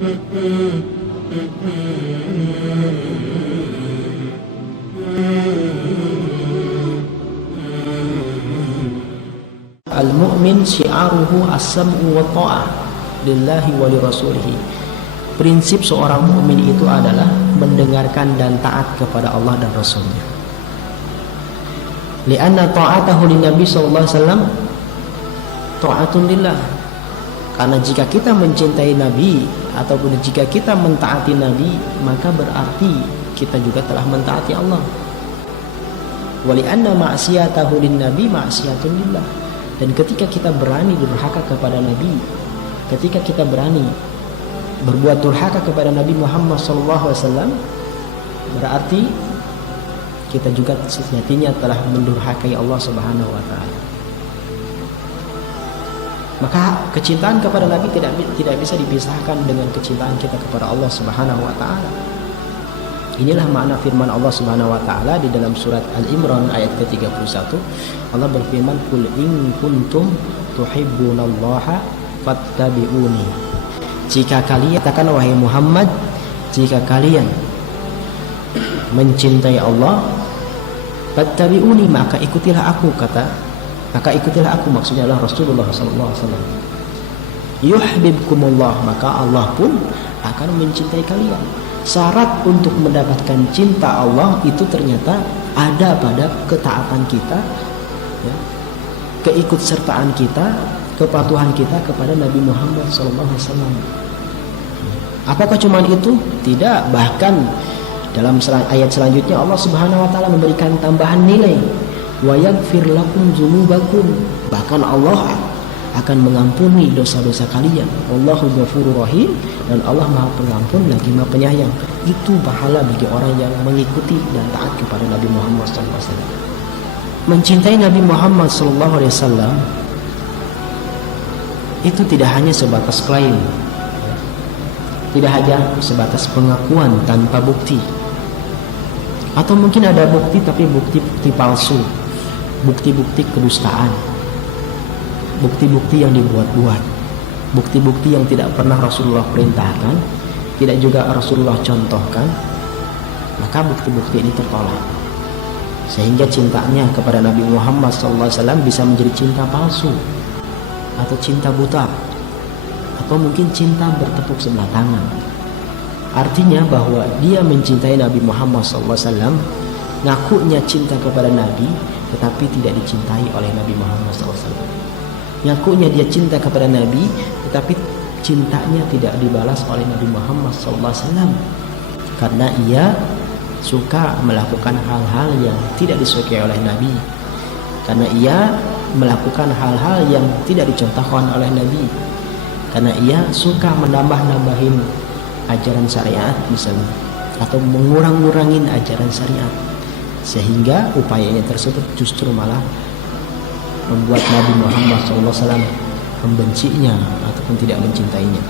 Al-mu'min syi'aruhu as-sam'u wa ta'ah lillahi wa li rasulih. Prinsip seorang mukmin itu adalah mendengarkan dan taat kepada Allah dan Rasulnya. Lianna ta'atahu lin Nabi sallallahu alaihi wasallam ta'atun lillah. Karena jika kita mencintai Nabi ataupun jika kita mentaati Nabi, maka berarti kita juga telah mentaati Allah. Wa lianna ma'siyatahu lin Nabi ma'siyatun lillah. Dan ketika kita berani durhaka kepada Nabi, ketika kita berani berbuat durhaka kepada Nabi Muhammad SAW, berarti kita juga sejatinya telah mendurhakai Allah Subhanahu wa Ta'ala. Maka kecintaan kepada Nabi tidak bisa dipisahkan dengan kecintaan kita kepada Allah Subhanahu wa Ta'ala. Inilah makna firman Allah Subhanahu wa Ta'ala di dalam surat Al-Imran ayat ke-31. Allah berfirman, "Qul in kuntum tuhibbunallaha fattabi'uni." Jika kalian, katakan wahai Muhammad, jika kalian mencintai Allah, fattabi'uni, maka ikutilah aku, maksudnya adalah Rasulullah sallallahu alaihi wasallam. Yuhibbukumullah, maka Allah pun akan mencintai kalian. Syarat untuk mendapatkan cinta Allah itu ternyata ada pada ketaatan kita, ya, keikutsertaan kita, kepatuhan kita kepada Nabi Muhammad SAW. Apakah cuma itu? Tidak. Bahkan dalam ayat selanjutnya Allah Subhanahu wa Ta'ala memberikan tambahan nilai, wa yaghfir lakum dzunubakum. Bahkan Allah akan mengampuni dosa-dosa kalian. Wallahu ghafurur rahim, dan Allah Maha Pengampun lagi Maha Penyayang. Itu pahala bagi orang yang mengikuti dan taat kepada Nabi Muhammad SAW. Mencintai Nabi Muhammad SAW itu tidak hanya sebatas klaim, tidak hanya sebatas pengakuan tanpa bukti, atau mungkin ada bukti tapi bukti-bukti palsu, bukti-bukti kedustaan, bukti-bukti yang dibuat-buat, bukti-bukti yang tidak pernah Rasulullah perintahkan, tidak juga Rasulullah contohkan. Maka bukti-bukti ini tertolak, sehingga cintanya kepada Nabi Muhammad SAW bisa menjadi cinta palsu, atau cinta buta, atau mungkin cinta bertepuk sebelah tangan. Artinya bahwa dia mencintai Nabi Muhammad SAW, ngakunya cinta kepada Nabi, tetapi tidak dicintai oleh Nabi Muhammad SAW. Ngakunya dia cinta kepada Nabi, tetapi cintanya tidak dibalas oleh Nabi Muhammad SAW, karena ia suka melakukan hal-hal yang tidak disukai oleh Nabi, karena ia melakukan hal-hal yang tidak dicontohkan oleh Nabi, karena ia suka menambah-nambahin ajaran syariat misalnya, atau mengurang-ngurangin ajaran syariat, sehingga upayanya tersebut justru malah membuat Nabi Muhammad SAW membencinya ataupun tidak mencintainya.